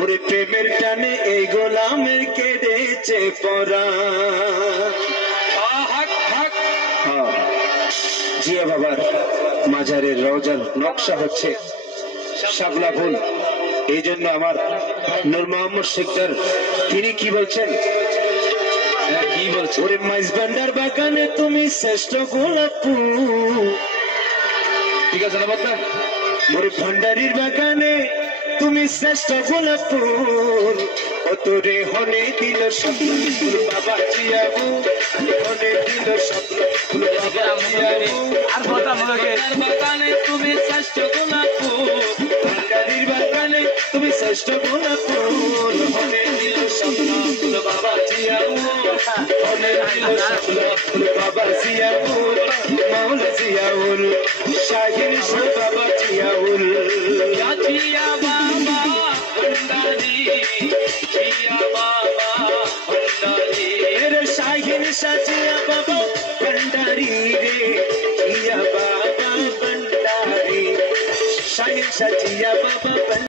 ওরে প্রেমের টানে এই গোলামের কেঁদেছে পরাণ। জিয়া বাবার মাজারের রওজার নকশা হচ্ছে শাপলা ফুল। এই জন্য আমার নূর মোহাম্মদ শিকদার তিনি কি বলছেন, কি বলছেন? ওরে মাইজ ভান্ডার বাগানে তুমি শ্রেষ্ঠ গোলাপ ফুল। ঠিক আছে না বাবা? ওরে ভান্ডারির বাগানে তুমি শ্রেষ্ঠ গোলাপ ফুল। ও তোরে হনে দিল স্বপ্ন বাবা জিয়াবু, হনে দিল স্বপ্ন বাবা জিয়াবু। আর বাগানে তুমি শ্রেষ্ঠ গোলাপ ফুল, ভান্ডারির বাগানে তুমি শ্রেষ্ঠ গোলাপ ফুল। হনে দিল স্বপ্ন বাবা জিয়াবু, হনে দিল স্বপ্ন বাবা জিয়াবু। মাওলা জিয়াউল শাহিন শাহ বাবা জিয়াউল। জিয়া বাবা ভান্ডারি, জিয়া বাবা ভান্ডারি রে, শাহিন শাহ জিয়া বাবা ভান্ডারি রে, জিয়া বাবা ভান্ডারি, শাহিন শাহ জিয়া বাবা।